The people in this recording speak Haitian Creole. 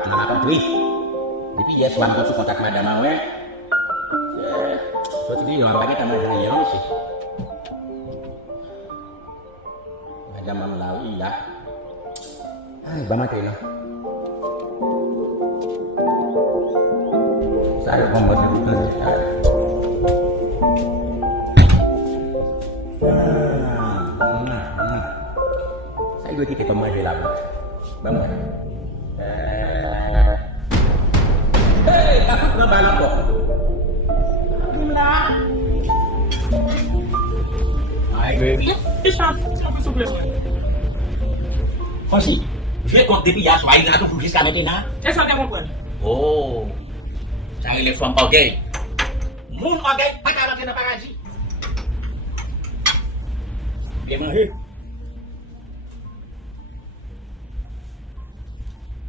Pak mana kan tuh. Jadi ya suam tu kontak madam awe. So tadi orang lagi tambah dengan yang sih. Madam Malawi dah. Ay, ba mati no? Saya mau buat itu ya. Saya gue tiket pemain di lapangan. Bangun. Hei, takut nggak balap kok? Gimana? Ay, gue. Masih. Dia kok tipi ya, soalnya nggak tuh bugis kan itu nah. Saya soalnya mau buat. Oh, jangan lihat suam oke. Mun oke, pakai lagi napa ngaji? Dia mah